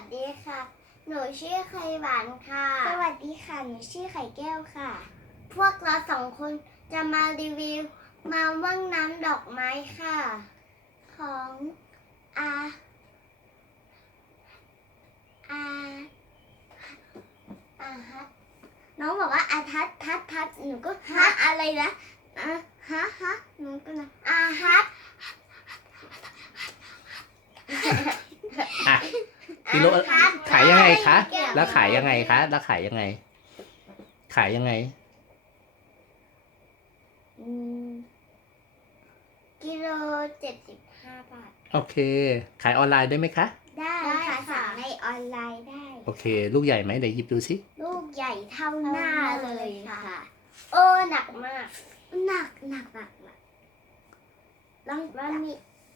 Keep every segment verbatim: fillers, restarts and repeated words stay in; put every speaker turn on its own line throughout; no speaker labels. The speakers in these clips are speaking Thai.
ดีค่ะหนูชื่อไข่หวานค่ะสวัสดีค่ะหนูชื่อไข่แก้วค่ะพวกเราสองคนจะมารีวิวมาว่างน้ำดอกไม้ค่ะของอาอาอาฮัทน้องบอกว่าอาทัศทัศทัศหนูก็ฮะอะไรนะอาฮะฮะหนูก็นะอาฮัท
อ่ะกิโลขายยังไงคะ แล้วขายยังไงคะ แล้วขายยังไง ขายยังไง
อืมกิโลเจ็ดสิบห้าบาท
โอเค ขายออนไลน์ได้ไหมคะ
ได้ค่ะสั่งในออนไลน์ได้
โอเค ลูกใหญ่ไหมเดี๋ยวหยิบดูสิ
ลูกใหญ่เท่าหน้าเลยค่ะ โอ้หนักมาก หนักหนักหนักหนักลองมันมี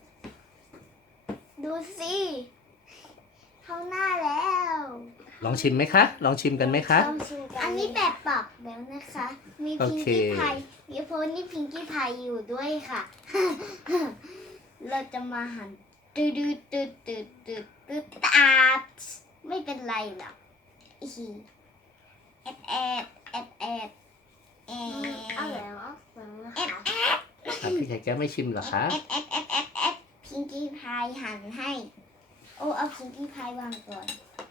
ดูสิเท่าหน้าแล้ว
ลองชิมไหมคะ ลองชิมกันไหมคะ
อันนี้แบบปอกแล้วนะคะ มี
โอ
พิง
เค
กี้พายมีโพนี่พิงกี้พายอยู่ด้วยค่ะ เราจะมาหั่นตืดตืดตืดตืดตืดตืดตาดไม่เป็นไรหรอกอีแอดแอดแอดแอดแอดเอาแล้วแอดแอด
อ่ะพี่ไข่แก้วไม่ชิมเหรอคะ
แอดแอดแอดแอดแอดพิงกี้พายหั่นให้ โอ้เอาพิงกี้พายวางก่อน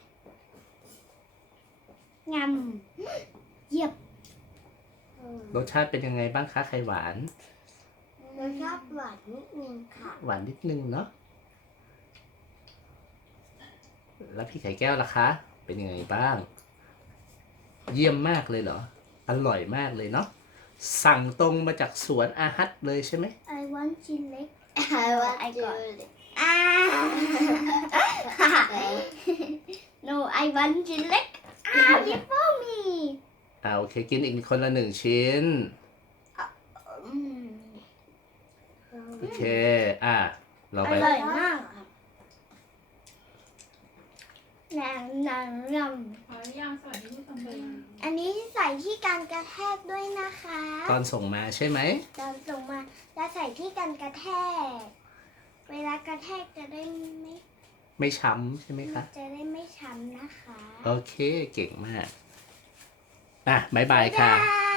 งำเหยียบ
รสชาติเป็นยังไงบ้างคะไข่หวาน
รสชาติหวานนิดนึงค่ะ
หวานนิดนึงเนาะ แล้วพี่ไข่แก้วล่ะคะ เป็นยังไงบ้าง เยี่ยมมากเลยเหรอ อร่อยมากเลยเนาะ สั่งตรงมาจากสวนอาฮัตเลยใช่ไหม
I want ชิ้นเล็ก I want ไอก่อนอ่า no I want ชิ้นเล็กอ่า give for me
อ่าโอเค กินอีกคนละหนึ่งชิ้น
อืม
โอเค อ่ะ เรา
อ
ไป
ร่อยมากครับนางนางน
ขออนุญาตสวัสดีผู้ชมเลย
ำอันนี้ใส่ที่การกระแทกด้วยนะคะ
ตอนส่งมาใช่ไหม
ตอนส่งมาจะใส่ที่การกระแทก เวลากระแทกจะได้ไม่
ไม่ช้ำใช่ไหมคะ
จะได้ไม่ช้ำนะคะ
โอเค เก่งมาก อ่ะบายบายค่ะ
บ๊ายบาย